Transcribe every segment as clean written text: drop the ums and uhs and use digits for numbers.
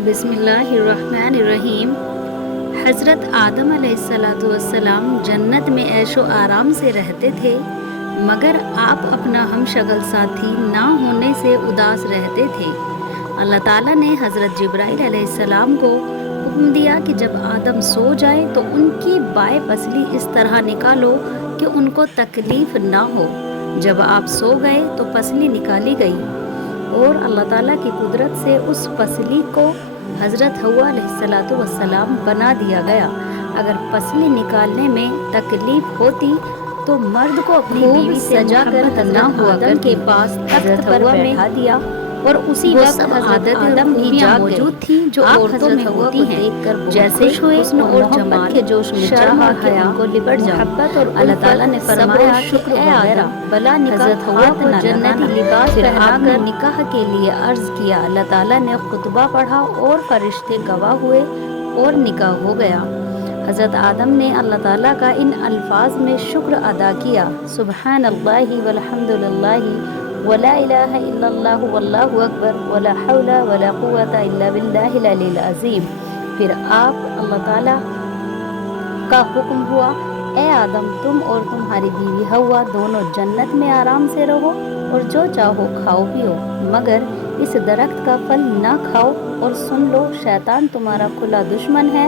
बिस्मिल्लाहिर्रहमानिर्रहीम। हज़रत आदम अलैहिस्सलाम जन्नत में ऐशो आराम से रहते थे, मगर आप अपना हमशक्ल साथी ना होने से उदास रहते थे। अल्लाह ताला ने हज़रत जिब्राइल अलैहिस्सलाम को हुक्म दिया कि जब आदम सो जाए तो उनकी बाएं पसली इस तरह निकालो कि उनको तकलीफ़ ना हो। जब आप सो गए तो पसली निकाली गई और अल्लाह ताला की कुदरत से उस पसली को हज़रत हव्वा अलैहिस्सलाम बना दिया गया। अगर पसली निकालने में तकलीफ़ होती तो मर्द को अपनी बीवी से सजा कर ना हुआ आदम के पास तख्त पर बैठा दिया और उसी वक्त हज़रत आदम भी मौजूद थी जो औरतों में होती हैं, जैसे हुस्न और जमाल के जोश में शर्म के उनको लिपट जाओ। अल्लाह ताला ने फरमाया शुक्र वगैरह बला निकाह हव्वा को जन्नती लिबास पहनाकर निकाह के लिए अर्ज किया। अल्लाह ताला ने खुतबा पढ़ा और फरिश्ते गवाह हुए और निकाह हो गया। हज़रत आदम ने अल्लाह ताला का इन अल्फाज में शुक्र अदा किया, सुब्हानल्लाहि वल्हम्दुलिल्लाहि वला इलाहा इल्लल्लाहु वल्लाहु अकबर वला हौला वला कुव्वता इल्ला बिल्लाहिल अलील अज़ीम। फिर आप अल्लाह ताला का हुक्म हुआ, ए आदम तुम और तुम्हारी बीवी हव्वा दोनों जन्नत में आराम से रहो और जो चाहो खाओ पियो, मगर इस दरख्त का फल ना खाओ। और सुन लो, शैतान तुम्हारा खुला दुश्मन है,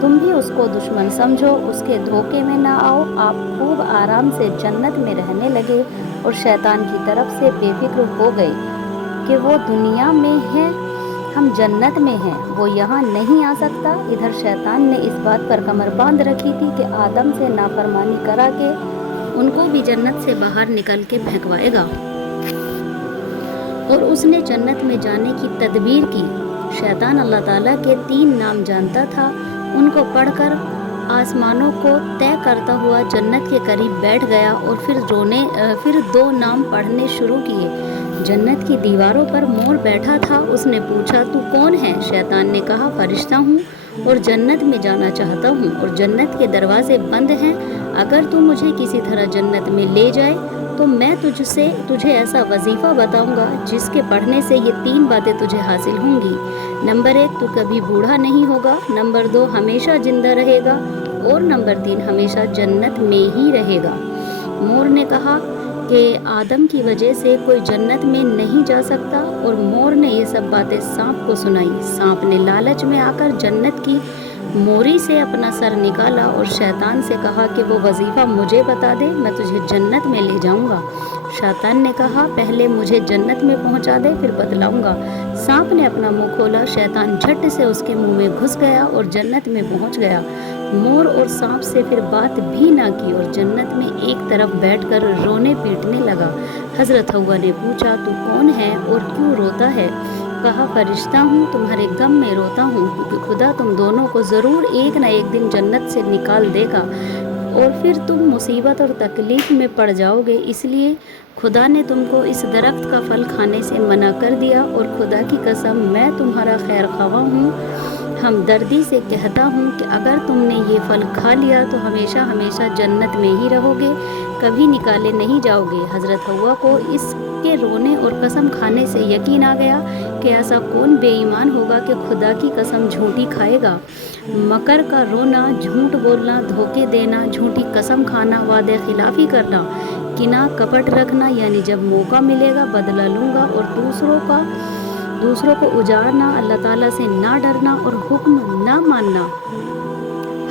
तुम भी उसको दुश्मन समझो, उसके धोखे में ना आओ। आप खूब आराम से जन्नत में रहने लगे और शैतान की तरफ से बेफिक्र हो गए कि वो दुनिया में है, हम जन्नत में हैं, वो यहाँ नहीं आ सकता। इधर शैतान ने इस बात पर कमर बांध रखी थी कि आदम से नाफरमानी करा के उनको भी जन्नत से बाहर निकल के फेंकवाएगा, और उसने जन्नत में जाने की तदबीर की। शैतान अल्लाह ताला के 3 नाम जानता था, उनको पढ़कर आसमानों को तय करता हुआ जन्नत के करीब बैठ गया और फिर 2 नाम पढ़ने शुरू किए। जन्नत की दीवारों पर मोर बैठा था, उसने पूछा तू कौन है? शैतान ने कहा फरिश्ता हूँ और जन्नत में जाना चाहता हूँ और जन्नत के दरवाजे बंद हैं। अगर तू मुझे किसी तरह जन्नत में ले जाए तो मैं तुझे ऐसा वजीफ़ा बताऊंगा जिसके पढ़ने से ये 3 बातें तुझे हासिल होंगी। नंबर 1, तू कभी बूढ़ा नहीं होगा। नंबर 2, हमेशा जिंदा रहेगा। और नंबर 3, हमेशा जन्नत में ही रहेगा। मोर ने कहा कि आदम की वजह से कोई जन्नत में नहीं जा सकता, और मोर ने ये सब बातें सांप को सुनाई। सांप ने लालच में आकर जन्नत की मोरी से अपना सर निकाला और शैतान से कहा कि वो वजीफ़ा मुझे बता दे, मैं तुझे जन्नत में ले जाऊंगा। शैतान ने कहा पहले मुझे जन्नत में पहुंचा दे, फिर बतलाऊंगा। सांप ने अपना मुंह खोला, शैतान झट से उसके मुंह में घुस गया और जन्नत में पहुंच गया। मोर और सांप से फिर बात भी ना की और जन्नत में एक तरफ बैठकर रोने पीटने लगा। हज़रत हव्वा ने पूछा तू कौन है और क्यों रोता है? कहा फरिश्ता हूँ, तुम्हारे गम में रोता हूँ क्योंकि खुदा तुम दोनों को ज़रूर एक न एक दिन जन्नत से निकाल देगा और फिर तुम मुसीबत और तकलीफ़ में पड़ जाओगे, इसलिए खुदा ने तुमको इस दरख्त का फल खाने से मना कर दिया। और खुदा की कसम मैं तुम्हारा खैर ख्वाह हूँ, हमदर्दी से कहता हूँ कि अगर तुमने ये फल खा लिया तो हमेशा हमेशा जन्नत में ही रहोगे, कभी निकाले नहीं जाओगे। हज़रत हव्वा को इसके रोने और कसम खाने से यकीन आ गया कि ऐसा कौन बेईमान होगा कि खुदा की कसम झूठी खाएगा। मकर का रोना, झूठ बोलना, धोखे देना, झूठी कसम खाना, वादे खिलाफ़ी करना, किना कपट रखना, यानी जब मौका मिलेगा बदला लूँगा, और दूसरों को उजाड़ना, अल्लाह ताला से ना डरना और हुक्म ना मानना,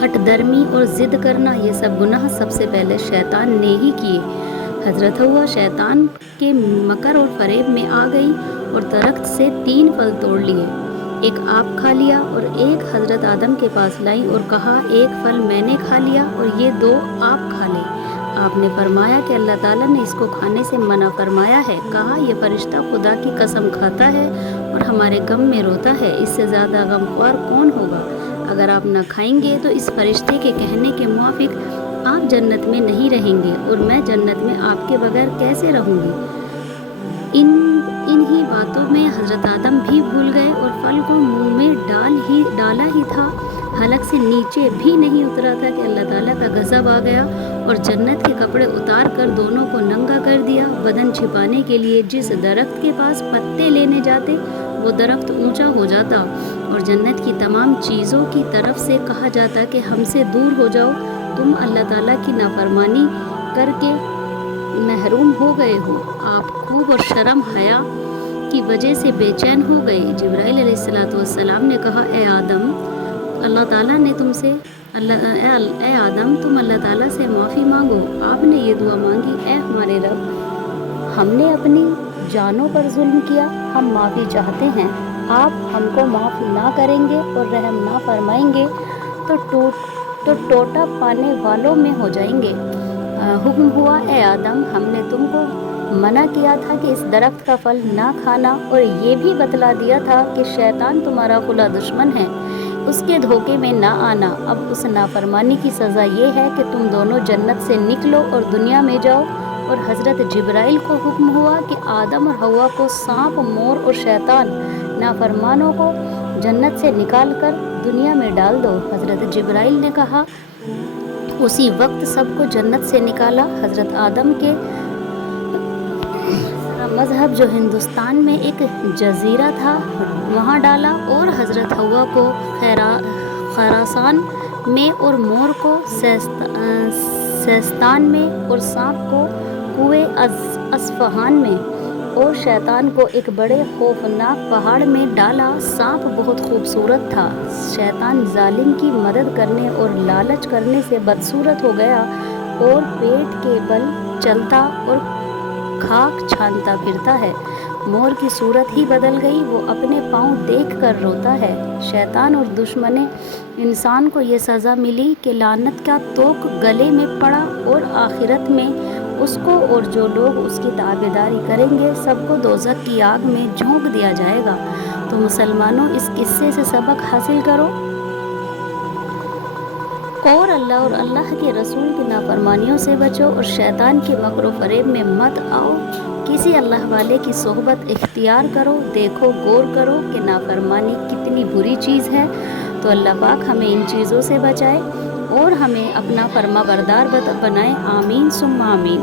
हट दर्मी और ज़िद करना, ये सब गुनाह सबसे पहले शैतान ने ही किए। हज़रत हव्वा शैतान के मकर और फरेब में आ गई और दरख्त से 3 फल तोड़ लिए। एक आप खा लिया और एक हज़रत आदम के पास लाई और कहा एक फल मैंने खा लिया और ये 2 आप खा लें। आपने फरमाया कि अल्लाह ताला ने इसको खाने से मना फरमाया है। कहा यह फरिश्ता खुदा की कसम खाता है और हमारे गम में रोता है, इससे ज़्यादा गमख्वार कौन होगा? अगर आप न खाएंगे तो इस फरिश्ते के कहने के मुआफिक आप जन्नत में नहीं रहेंगे और मैं जन्नत में आपके बगैर कैसे रहूँगी? इन्हीं बातों में हज़रत आदम भी भूल गए और फल को मुंह में डाला ही था, हलक से नीचे भी नहीं उतरा था कि अल्लाह ताला का गज़ब आ गया और जन्नत के कपड़े उतार कर दोनों को नंगा कर दिया। बदन छिपाने के लिए जिस दरख्त के पास पत्ते लेने जाते वो दरख्त ऊंचा हो जाता اور جنت کی تمام چیزوں کی طرف سے کہا جاتا کہ ہم سے دور ہو جاؤ، تم اللہ تعالیٰ کی نافرمانی کر کے محروم ہو گئے ہو۔ آپ خوب اور شرم حیا کی وجہ سے بے چین ہو گئے۔ جبرائیل علیہ السلام نے کہا، اے آدم تم اللہ تعالیٰ سے معافی مانگو۔ آپ نے یہ دعا مانگی، اے ہمارے رب، ہم نے اپنی جانوں پر ظلم کیا، ہم معافی چاہتے ہیں۔ آپ ہم کو معاف نہ کریں گے اور رحم نہ فرمائیں گے تو ٹوٹا پانے والوں میں ہو جائیں گے۔ حکم ہوا، اے آدم، ہم نے تم کو منع کیا تھا کہ اس درخت کا پھل نہ کھانا، اور یہ بھی بتلا دیا تھا کہ شیطان تمہارا کھلا دشمن ہے، اس کے دھوکے میں نہ آنا۔ اب اس نافرمانی کی سزا یہ ہے کہ تم دونوں جنت سے نکلو اور دنیا میں جاؤ۔ اور حضرت جبرائیل کو حکم ہوا کہ آدم اور حوا کو سانپ، مور اور شیطان نافرمانوں کو جنت سے نکال کر دنیا میں ڈال دو۔ حضرت جبرائیل نے کہا، اسی وقت سب کو جنت سے نکالا۔ حضرت آدم کے مذہب جو ہندوستان میں ایک جزیرہ تھا وہاں ڈالا، اور حضرت حوا کو خراسان میں، اور مور کو سیستان میں، اور سانپ کو کوہ اصفہان میں، اور شیطان کو ایک بڑے خوفناک پہاڑ میں ڈالا۔ سانپ بہت خوبصورت تھا۔ شیطان ظالم کی مدد کرنے اور لالچ کرنے سے بدصورت ہو گیا اور پیٹ کے بل چلتا اور خاک چھانتا پھرتا ہے۔ مور کی صورت ہی بدل گئی، وہ اپنے پاؤں دیکھ کر روتا ہے۔ شیطان اور دشمن انسان کو یہ سزا ملی کہ لعنت کا توق گلے میں پڑا، اور آخرت میں اس کو اور جو لوگ اس کی تابعداری کریں گے سب کو دوزخ کی آگ میں جھونک دیا جائے گا۔ تو مسلمانوں، اس قصے سے سبق حاصل کرو اور اللہ کے رسول کی نافرمانیوں سے بچو، اور شیطان کے مکر و فریب میں مت آؤ۔ کسی اللہ والے کی صحبت اختیار کرو، دیکھو، غور کرو کہ نافرمانی کتنی بری چیز ہے۔ تو اللہ پاک ہمیں ان چیزوں سے بچائے اور ہمیں اپنا فرما بردار بنائے۔ آمین ثم آمین۔